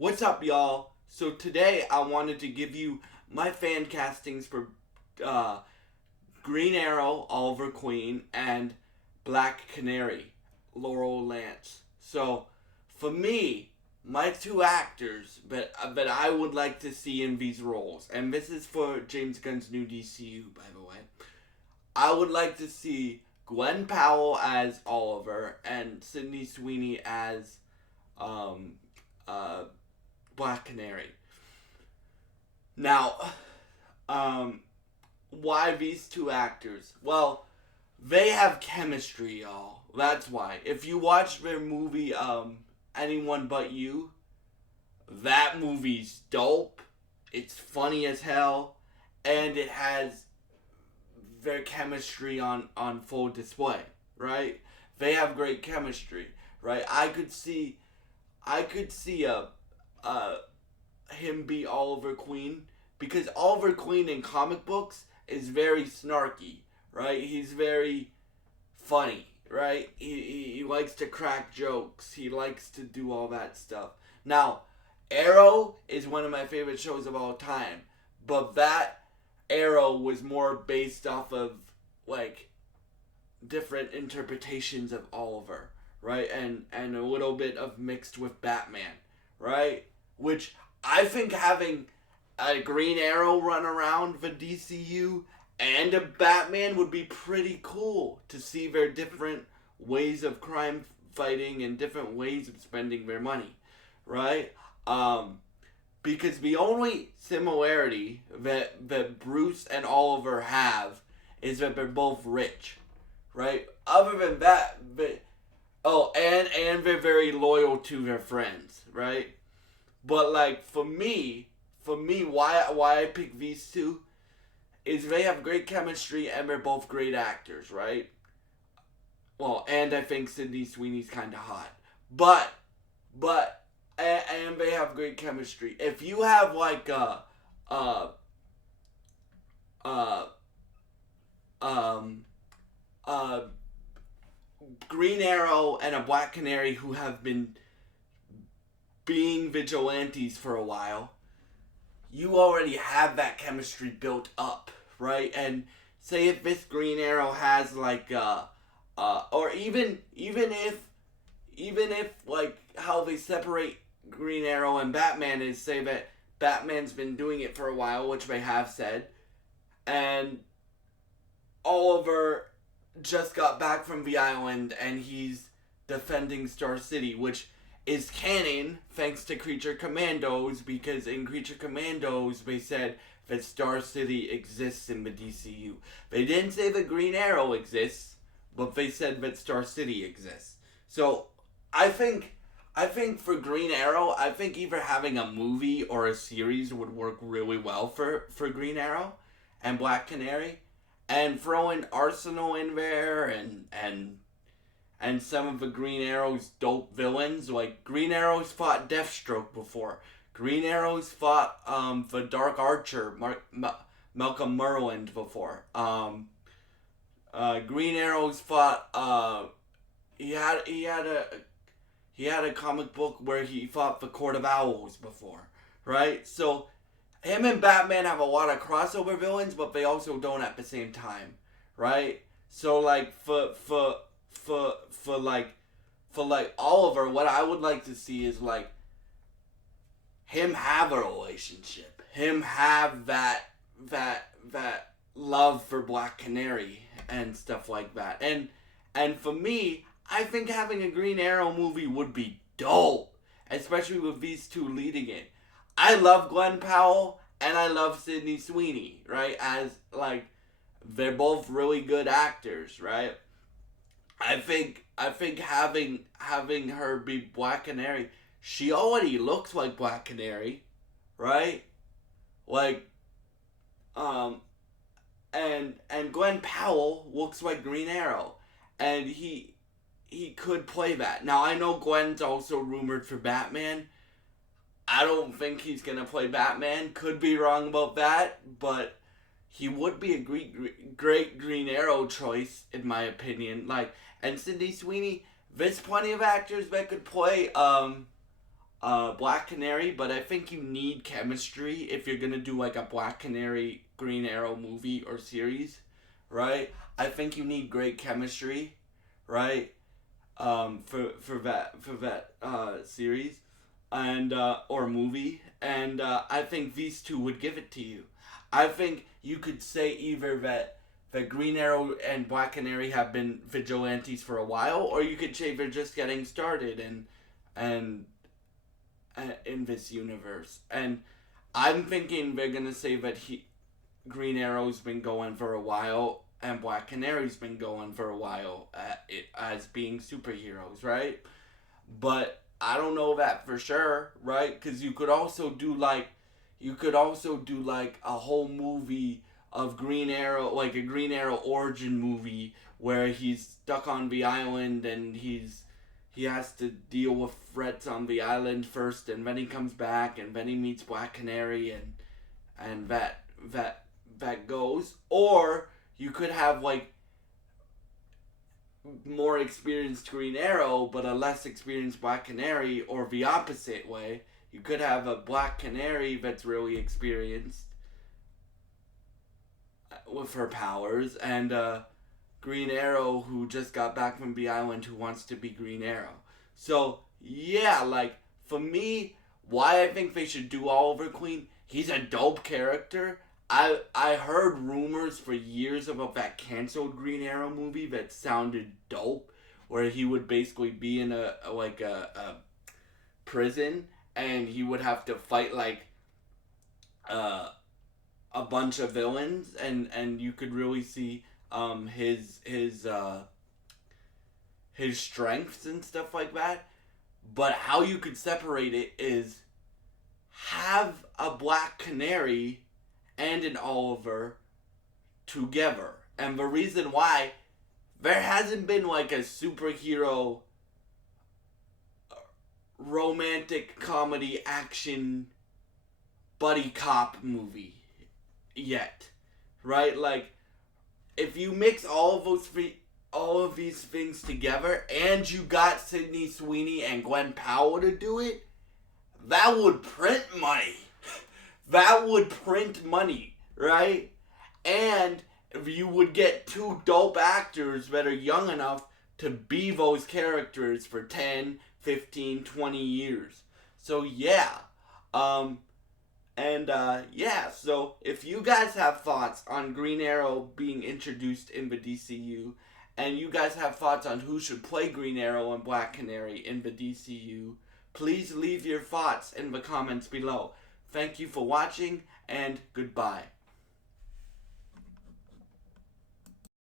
What's up, y'all? So today I wanted to give you my fan castings for uh, Green Arrow, Oliver Queen, and Black Canary, Laurel Lance. So for me, my two actors that I would like to see in these roles, and this is for James Gunn's new DCU, by the way. I would like to see Gwen Powell as Oliver and Sydney Sweeney as um, uh, Black Canary. Now, um, why these two actors? Well, they have chemistry, y'all. That's why. If you watch their movie, Anyone But You, that movie's dope. It's funny as hell, and it has their chemistry on full display. Right? They have great chemistry. Right? I could see a him be Oliver Queen because Oliver Queen in comic books is very snarky, right? He's very funny, right? He likes to crack jokes. He likes to do all that stuff. Now, Arrow is one of my favorite shows of all time, but that Arrow was more based off of like different interpretations of Oliver, right? And a little bit of mixed with Batman, right? Which I think having a Green Arrow run around the DCU and a Batman would be pretty cool to see their different ways of crime fighting and different ways of spending their money, right? Because the only similarity that Bruce and Oliver have is that they're both rich, right? Other than that, and they're very loyal to their friends, right? But like for me, why I pick these two is they have great chemistry and they're both great actors, right? Well, and I think Sydney Sweeney's kind of hot, but and they have great chemistry. If you have like uh uh um uh Green Arrow and a Black Canary who have been being vigilantes for a while, you already have that chemistry built up, right? And say if this Green Arrow has like or even if like how they separate Green Arrow and Batman is say that Batman's been doing it for a while, which they have said, and Oliver just got back from the island and he's defending Star City, which is canon thanks to Creature Commandos, because in Creature Commandos they said that Star City exists in the DCU. They didn't say that Green Arrow exists, but they said that Star City exists. So I think for Green Arrow, I think either having a movie or a series would work really well for Green Arrow and Black Canary. And throwing Arsenal in there and some of the Green Arrow's dope villains. Like, Green Arrow's fought Deathstroke before. Green Arrow's fought the Dark Archer, Malcolm Merland before. Green Arrow's fought. He had a comic book where he fought the Court of Owls before, right? So him and Batman have a lot of crossover villains, but they also don't at the same time, right? So like for Oliver, what I would like to see is like him have a relationship, him have that love for Black Canary and stuff like that. And for me, I think having a Green Arrow movie would be dope, especially with these two leading it. I love Gwen Powell and I love Sydney Sweeney, right? As like they're both really good actors, right? I think having her be Black Canary, she already looks like Black Canary, right? Like um and Gwen Powell looks like Green Arrow, and he could play that. Now I know Gwen's also rumored for Batman. I don't think he's gonna play Batman. Could be wrong about that, but he would be a great Green Arrow choice in my opinion. Like, and Sydney Sweeney, there's plenty of actors that could play Black Canary, but I think you need chemistry if you're gonna do like a Black Canary Green Arrow movie or series, right? I think you need great chemistry, right? For that series and or movie, and I think these two would give it to you. I think you could say either that Green Arrow and Black Canary have been vigilantes for a while, or you could say they're just getting started and in this universe. And I'm thinking they're gonna say that Green Arrow's been going for a while and Black Canary's been going for a while as being superheroes, right? But I don't know that for sure, right? Because you could also do like a whole movie of Green Arrow, like a Green Arrow origin movie where he's stuck on the island and he has to deal with threats on the island first, and then he comes back, and then he meets Black Canary, and that goes. Or you could have like more experienced Green Arrow, but a less experienced Black Canary, or the opposite way. You could have a Black Canary that's really experienced with her powers, and Green Arrow who just got back from the island who wants to be Green Arrow. So, yeah, like, for me, why I think they should do Oliver Queen, he's a dope character. I heard rumors for years about that canceled Green Arrow movie that sounded dope, where he would basically be in a prison and he would have to fight like a bunch of villains, and you could really see his strengths and stuff like that. But how you could separate it is have a Black Canary and an Oliver together. And the reason why, there hasn't been like a superhero romantic comedy action buddy cop movie yet, right? Like, if you mix all of these things together, and you got Sydney Sweeney and Gwen Powell to do it, that would print money. That would print money, right? And you would get two dope actors that are young enough to be those characters for 10, 15, 20 years. So yeah. Yeah, so if you guys have thoughts on Green Arrow being introduced in the DCU, and you guys have thoughts on who should play Green Arrow and Black Canary in the DCU, please leave your thoughts in the comments below. Thank you for watching, and goodbye.